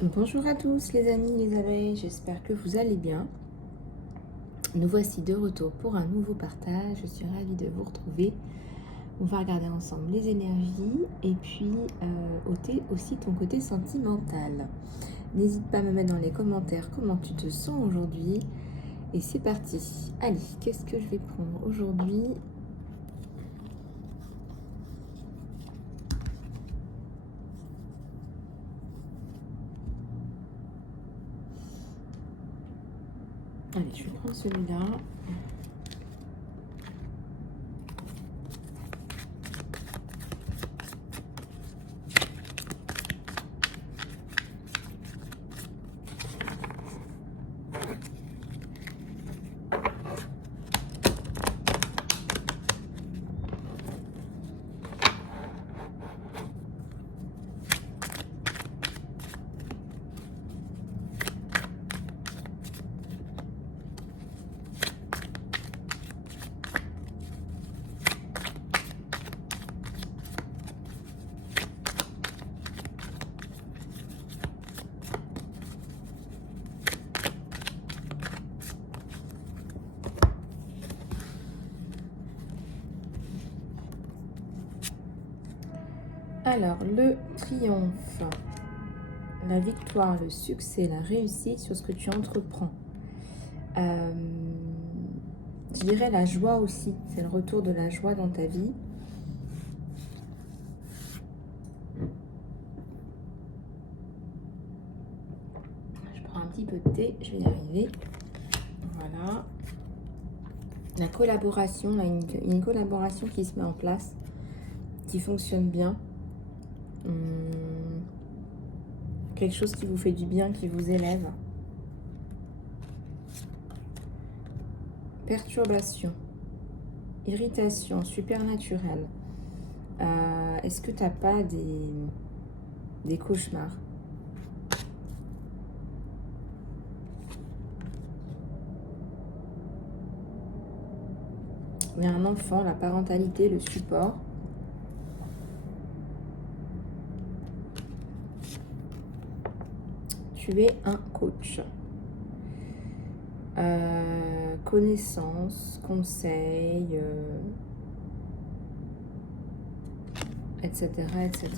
Bonjour à tous les amis, les abeilles, j'espère que vous allez bien. Nous voici de retour pour un nouveau partage, je suis ravie de vous retrouver. On va regarder ensemble les énergies et puis ôter aussi ton côté sentimental. N'hésite pas à me mettre dans les commentaires comment tu te sens aujourd'hui. Et c'est parti. Allez, qu'est-ce que je vais prendre aujourd'hui ? Allez, je vais prendre celui-là. Alors, le triomphe, la victoire, le succès, la réussite sur ce que tu entreprends. Je dirais la joie aussi, c'est le retour de la joie dans ta vie. Je prends un petit peu de thé, je vais y arriver. Voilà. La collaboration, là, une collaboration qui se met en place, qui fonctionne bien. Quelque chose qui vous fait du bien, qui vous élève. Perturbation, irritation, supernaturelle. Est-ce que tu n'as pas des cauchemars ? Il y a un enfant, la parentalité, le support. Tu es un coach. Connaissances, conseils, etc., etc.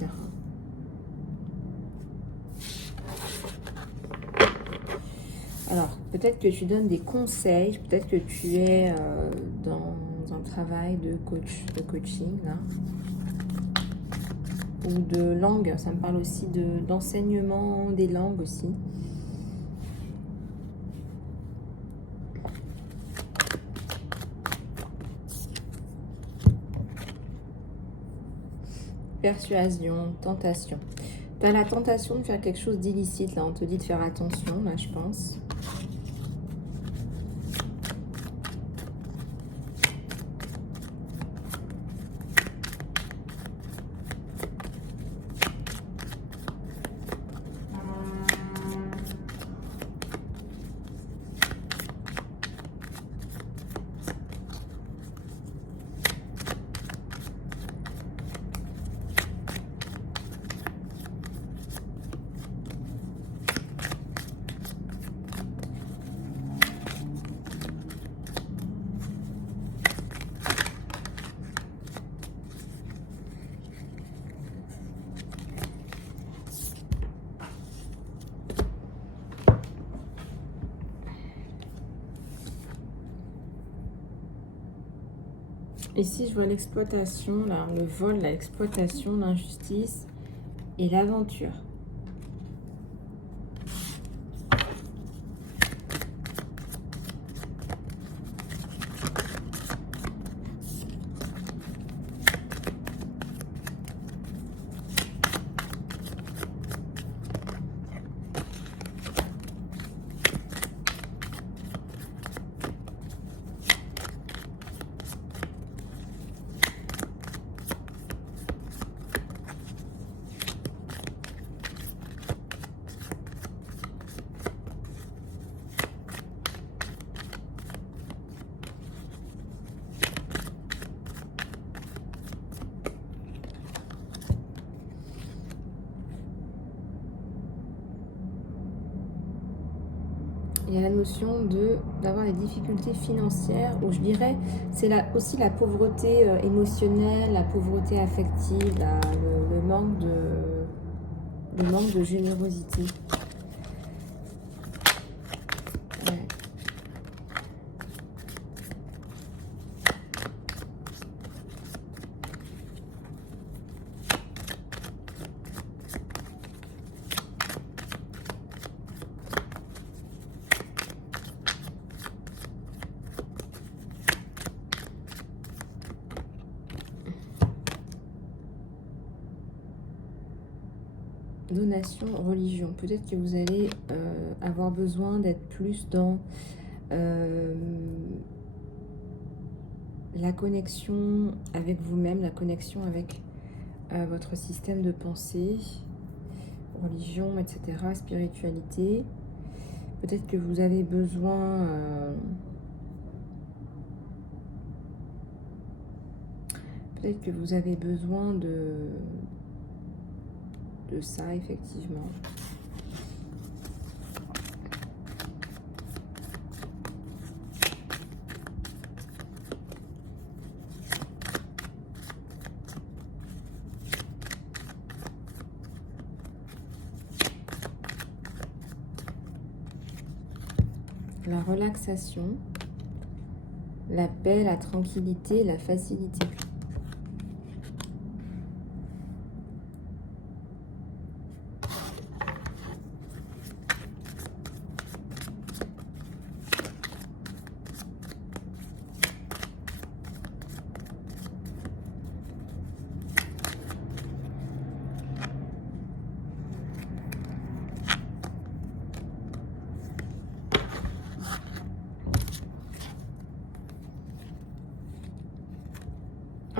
Alors, peut-être que tu donnes des conseils, peut-être que tu es dans un travail de coaching, là. Ou de langue, ça me parle aussi d'enseignement des langues aussi. Persuasion, tentation. Tu as la tentation de faire quelque chose d'illicite, là, on te dit de faire attention, là, je pense. Ici, je vois l'exploitation, là, le vol, l'exploitation, l'injustice et l'aventure. Il y a la notion d'avoir des difficultés financières, ou je dirais, c'est aussi la pauvreté émotionnelle, la pauvreté affective, le manque de générosité. Ouais. Donation, religion. Peut-être que vous allez avoir besoin d'être plus dans la connexion avec vous-même, la connexion avec votre système de pensée, religion, etc., spiritualité. Peut-être que vous avez besoin de ça, effectivement. La relaxation, la paix, la tranquillité, la facilité.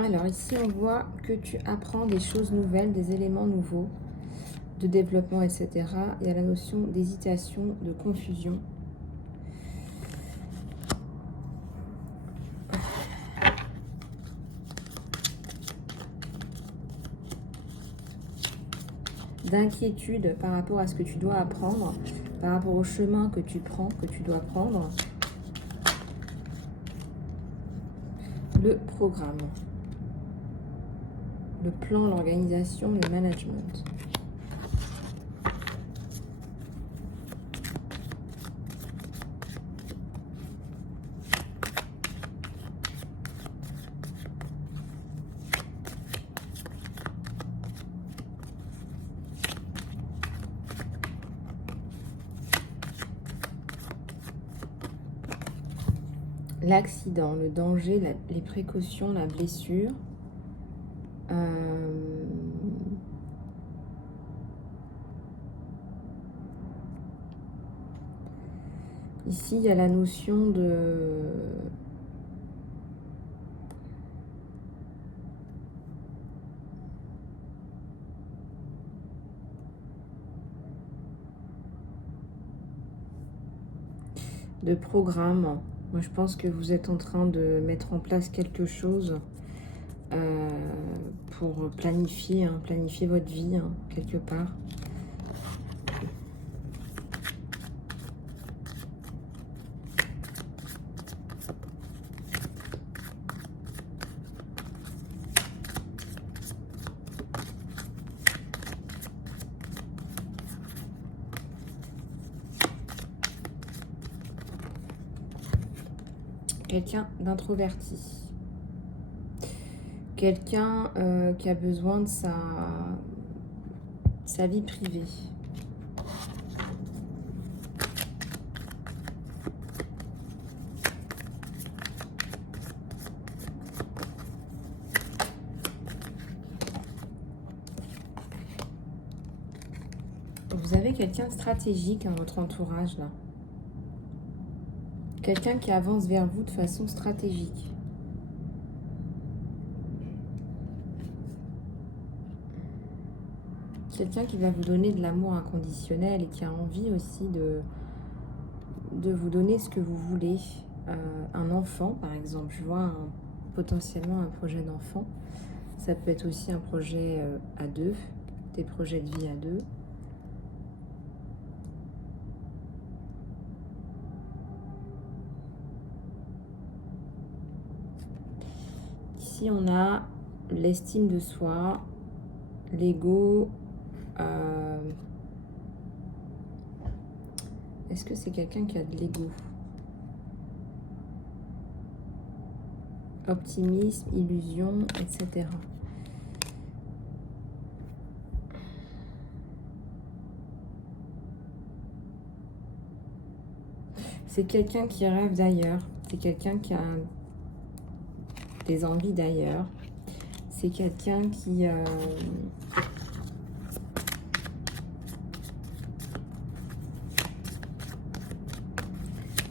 Alors ici, on voit que tu apprends des choses nouvelles, des éléments nouveaux de développement, etc. Il y a la notion d'hésitation, de confusion. D'inquiétude par rapport à ce que tu dois apprendre, par rapport au chemin que tu prends, que tu dois prendre. Le programme. Le plan, l'organisation, le management. L'accident, le danger, les précautions, la blessure. Ici, il y a la notion de programme. Moi, je pense que vous êtes en train de mettre en place quelque chose pour planifier votre vie, quelque part. Quelqu'un d'introverti. Quelqu'un qui a besoin de sa vie privée. Vous avez quelqu'un de stratégique dans votre entourage, là. Quelqu'un qui avance vers vous de façon stratégique. Quelqu'un qui va vous donner de l'amour inconditionnel et qui a envie aussi de vous donner ce que vous voulez. Un enfant, par exemple. Je vois potentiellement un projet d'enfant. Ça peut être aussi un projet à deux, des projets de vie à deux. ici, on a l'estime de soi, l'ego. Est-ce que c'est quelqu'un qui a de l'ego? Optimisme, illusion, etc. C'est quelqu'un qui rêve d'ailleurs. C'est quelqu'un qui a des envies d'ailleurs. C'est quelqu'un qui...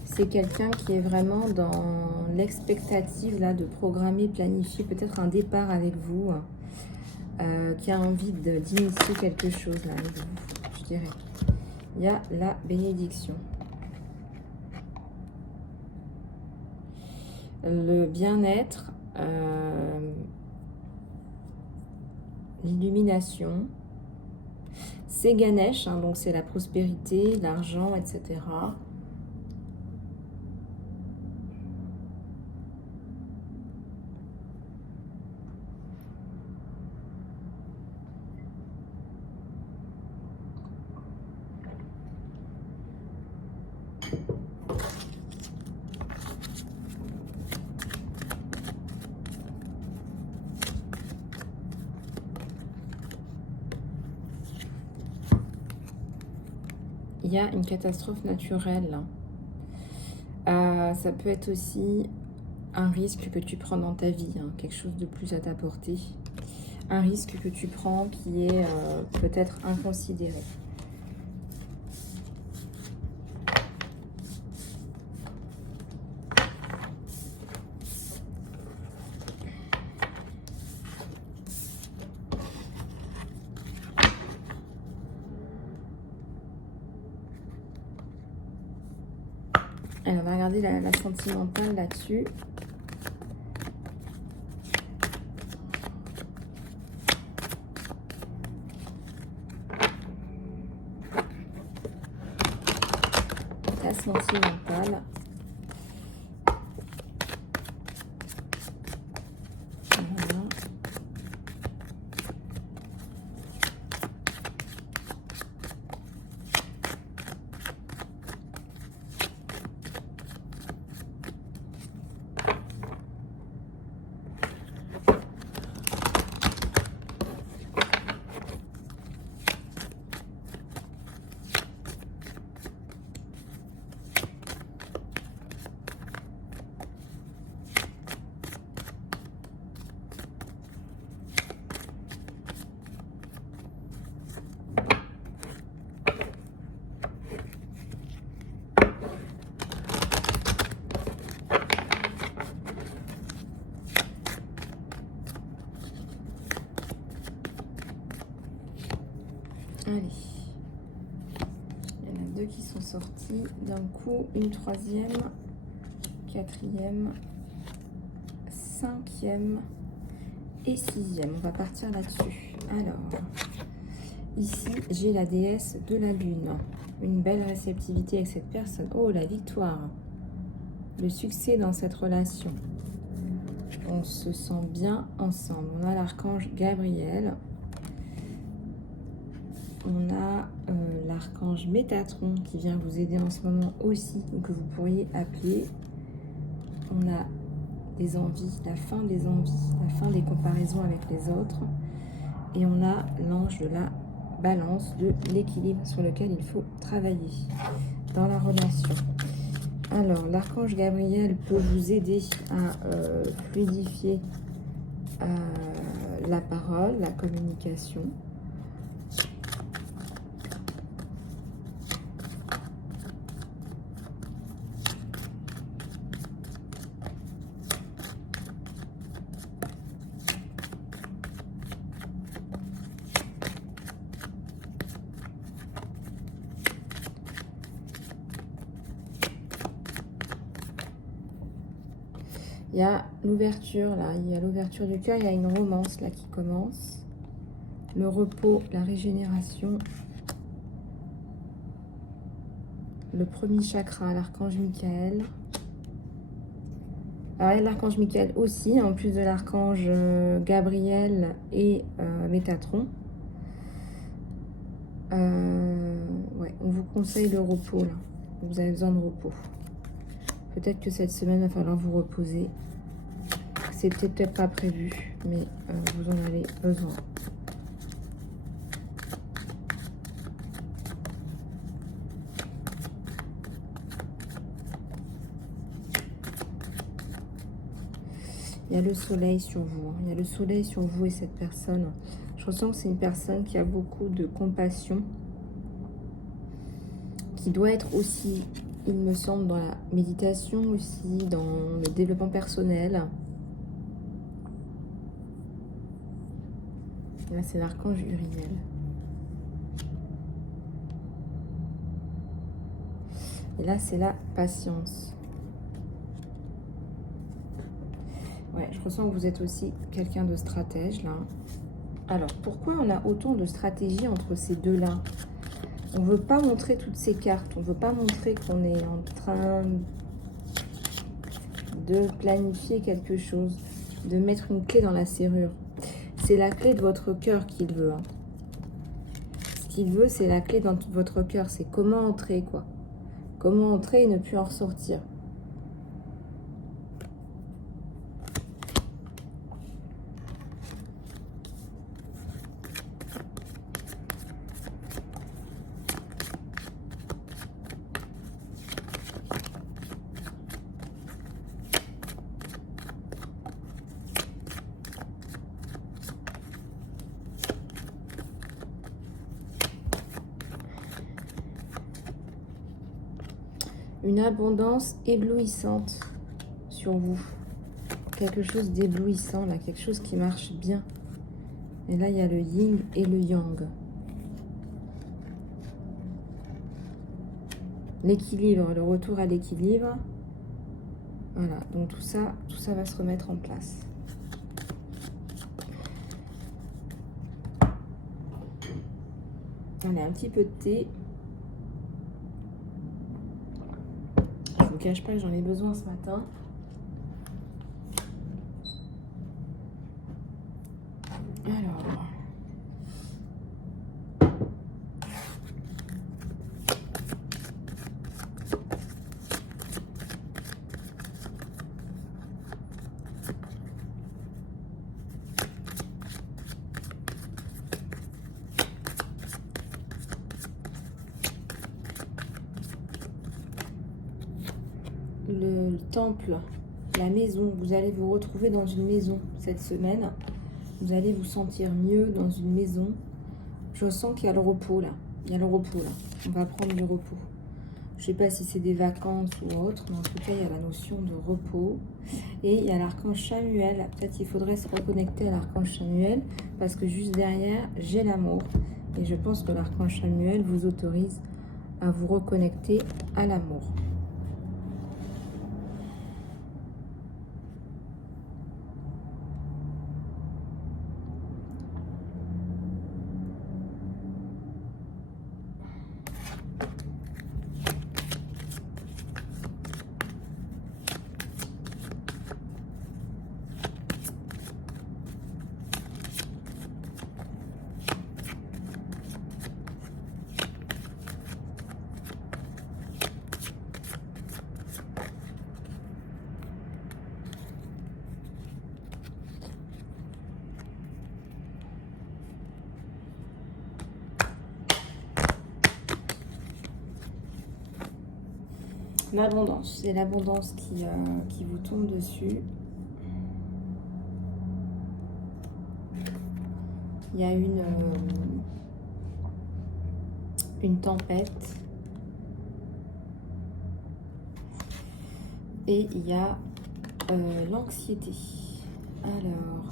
c'est quelqu'un qui est vraiment dans l'expectative là de programmer, planifier peut-être un départ avec vous, qui a envie d'initier quelque chose là avec vous, je dirais. Il y a la bénédiction. Le bien-être, l'illumination. C'est Ganesh, hein, donc c'est la prospérité, l'argent, etc. Il y a une catastrophe naturelle. Ça peut être aussi un risque que tu prends dans ta vie, hein, quelque chose de plus à ta portée. Un risque que tu prends qui est peut-être inconsidéré. Alors, on va regarder la sentimentale là-dessus. La sentimentale. Voilà. Allez, il y en a deux qui sont sortis d'un coup, une troisième, quatrième, cinquième et sixième. On va partir là-dessus. Alors, ici, j'ai la déesse de la lune. Une belle réceptivité avec cette personne. Oh, la victoire. Le succès dans cette relation. On se sent bien ensemble. On a l'archange Gabriel. On a l'archange Métatron qui vient vous aider en ce moment aussi, ou que vous pourriez appeler. On a des envies, la fin des envies, la fin des comparaisons avec les autres. Et on a l'ange de la balance, de l'équilibre sur lequel il faut travailler dans la relation. Alors, l'archange Gabriel peut vous aider à fluidifier la parole, la communication. Il y a l'ouverture là, il y a l'ouverture du cœur, il y a une romance là qui commence. Le repos, la régénération. Le premier chakra, l'archange Michael. Alors, l'archange Michael aussi, en plus de l'archange Gabriel et Métatron. Ouais, on vous conseille le repos, là. Vous avez besoin de repos. Peut-être que cette semaine, il va falloir vous reposer. C'est peut-être pas prévu, mais vous en avez besoin. Il y a le soleil sur vous. Il y a le soleil sur vous et cette personne. Je ressens que c'est une personne qui a beaucoup de compassion, qui doit être aussi, il me semble, dans la méditation aussi, dans le développement personnel. Là, c'est l'archange Uriel. Et là, c'est la patience. Ouais, je ressens que vous êtes aussi quelqu'un de stratège, là. Alors, pourquoi on a autant de stratégie entre ces deux-là? On ne veut pas montrer toutes ces cartes. On ne veut pas montrer qu'on est en train de planifier quelque chose, de mettre une clé dans la serrure. C'est la clé de votre cœur qu'il veut. Hein. Ce qu'il veut, c'est la clé dans votre cœur. C'est comment entrer, quoi. Comment entrer et ne plus en ressortir. Une abondance éblouissante sur vous. Quelque chose d'éblouissant, là, quelque chose qui marche bien. Et là, il y a le yin et le yang. L'équilibre, le retour à l'équilibre. Voilà, donc tout ça va se remettre en place. Allez, un petit peu de thé. Je ne vous cache pas que j'en ai besoin ce matin. Alors. Le temple, la maison, vous allez vous retrouver dans une maison cette semaine. Vous allez vous sentir mieux dans une maison. Je sens qu'il y a le repos là. Il y a le repos là. On va prendre du repos. Je ne sais pas si c'est des vacances ou autre, mais en tout cas, il y a la notion de repos. Et il y a l'archange Samuel. Peut-être qu'il faudrait se reconnecter à l'archange Samuel, parce que juste derrière, j'ai l'amour. Et je pense que l'archange Samuel vous autorise à vous reconnecter à l'amour. L'abondance, c'est l'abondance qui vous tombe dessus. Il y a une tempête. Et il y a l'anxiété. Alors,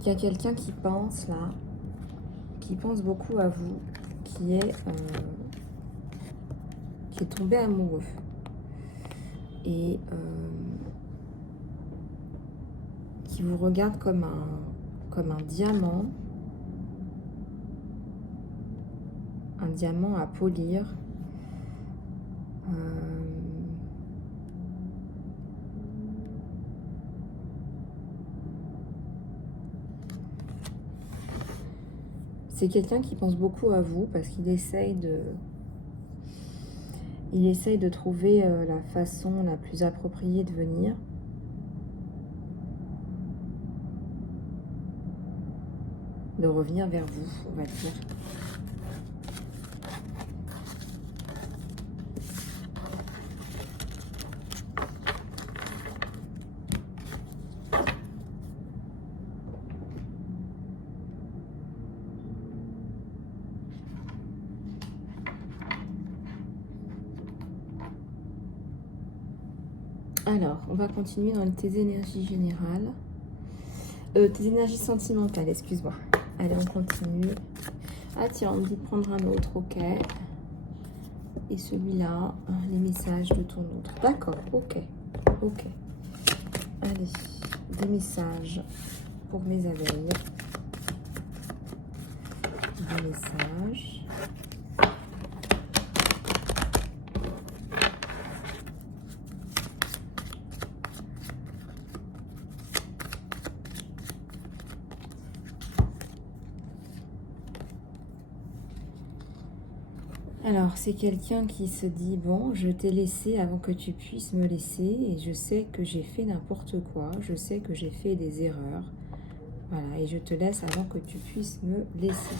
il y a quelqu'un qui pense là, qui pense beaucoup à vous, qui est tombé amoureux. Et qui vous regarde comme un diamant. Un diamant à polir. C'est quelqu'un qui pense beaucoup à vous parce qu'il essaye de trouver la façon la plus appropriée de venir. De revenir vers vous, on va dire. Alors, on va continuer dans tes énergies générales. Tes énergies sentimentales, excuse-moi. Allez, on continue. Ah tiens, on me dit de prendre un autre, ok. Et celui-là, les messages de ton autre. D'accord, ok. Ok. Allez, des messages pour mes abeilles. Des messages. Alors, c'est quelqu'un qui se dit, bon, je t'ai laissé avant que tu puisses me laisser et je sais que j'ai fait n'importe quoi, je sais que j'ai fait des erreurs. Voilà, et je te laisse avant que tu puisses me laisser.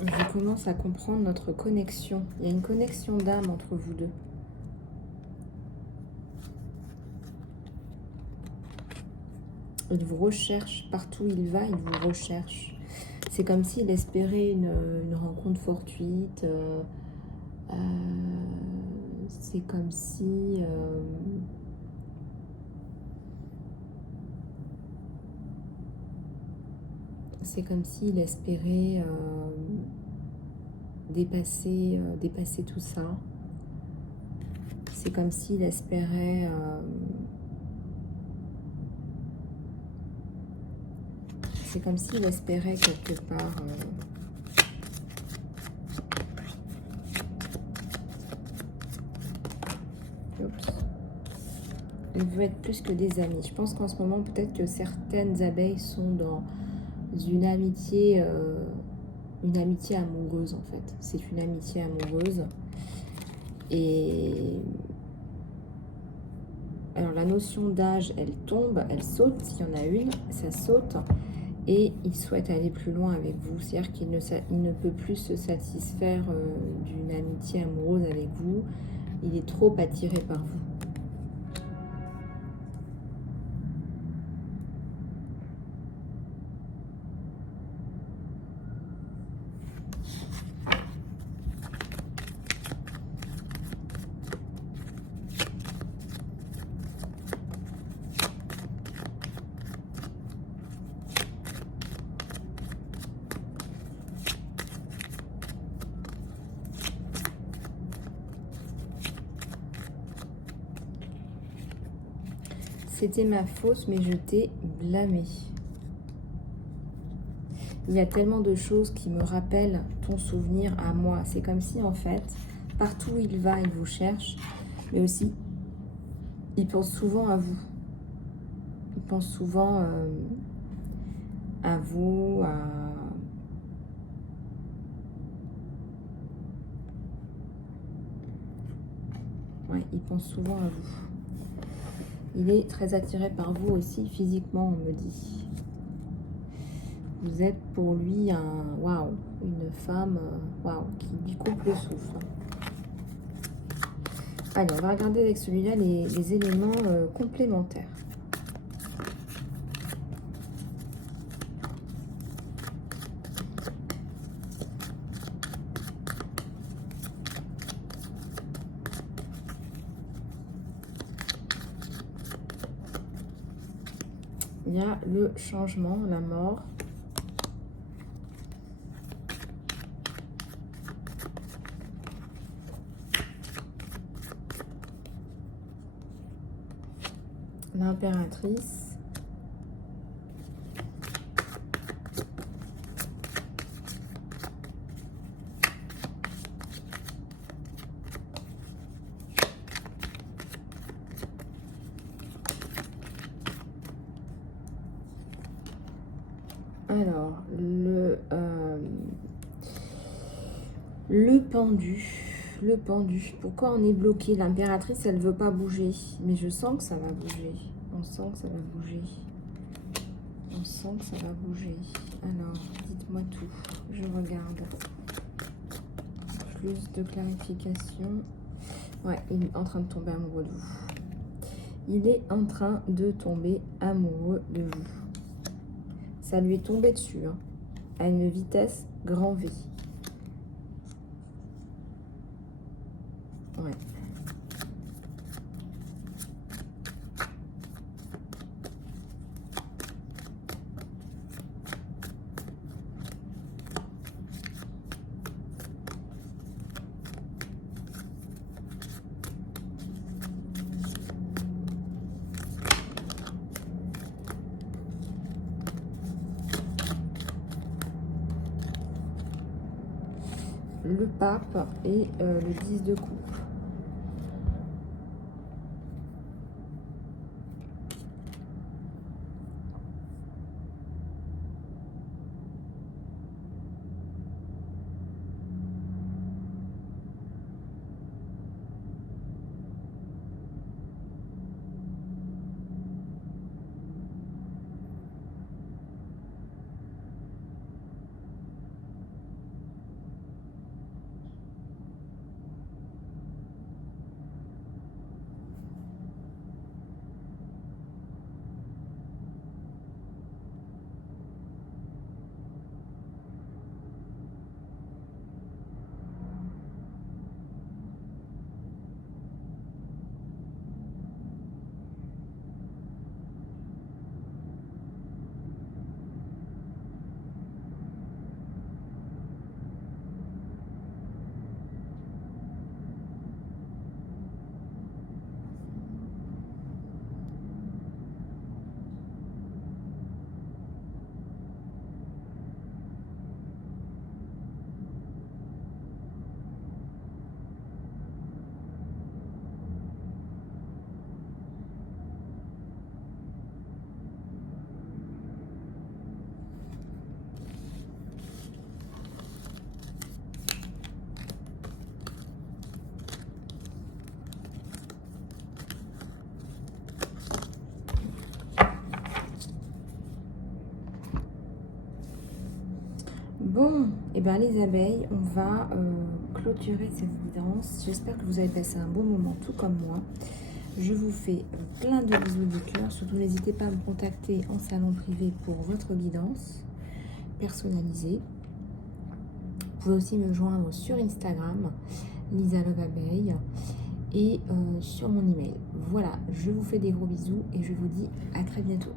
Je commence à comprendre notre connexion. Il y a une connexion d'âme entre vous deux. Il vous recherche. Partout où il va, il vous recherche. C'est comme s'il espérait une rencontre fortuite. C'est comme si... c'est comme s'il espérait dépasser tout ça. C'est comme s'il espérait... c'est comme s'il espérait quelque part... il veut être plus que des amis. Je pense qu'en ce moment, peut-être que certaines abeilles sont dans une amitié amoureuse en fait. C'est une amitié amoureuse. Et alors la notion d'âge, elle tombe, elle saute, s'il y en a une, ça saute. Et il souhaite aller plus loin avec vous. C'est-à-dire qu'il ne peut plus se satisfaire d'une amitié amoureuse avec vous. Il est trop attiré par vous. C'était ma faute, mais je t'ai blâmé. Il y a tellement de choses qui me rappellent ton souvenir à moi. C'est comme si, en fait, partout où il va, il vous cherche. Mais aussi, il pense souvent à vous. Il pense souvent à vous, Ouais, il pense souvent à vous. Il est très attiré par vous aussi, physiquement, on me dit. Vous êtes pour lui une femme qui lui coupe le souffle. Allez, on va regarder avec celui-là les éléments complémentaires. Il y a le changement, la mort. l'impératrice. Alors, le pendu. Le pendu. Pourquoi on est bloqué? L'impératrice, elle veut pas bouger. Mais je sens que ça va bouger. On sent que ça va bouger. On sent que ça va bouger. Alors, dites-moi tout. Je regarde. Plus de clarification. Ouais, il est en train de tomber amoureux de vous. Il est en train de tomber amoureux de vous. Ça lui est tombé dessus, hein, à une vitesse grand V. Ouais. Le pape et le 10 de coupe. Bon, et bien les abeilles, on va clôturer cette guidance. J'espère que vous avez passé un bon moment, tout comme moi. Je vous fais plein de bisous du cœur. Surtout, n'hésitez pas à me contacter en salon privé pour votre guidance personnalisée. Vous pouvez aussi me joindre sur Instagram, Lisa Love Abeille, et sur mon email. Voilà, je vous fais des gros bisous et je vous dis à très bientôt.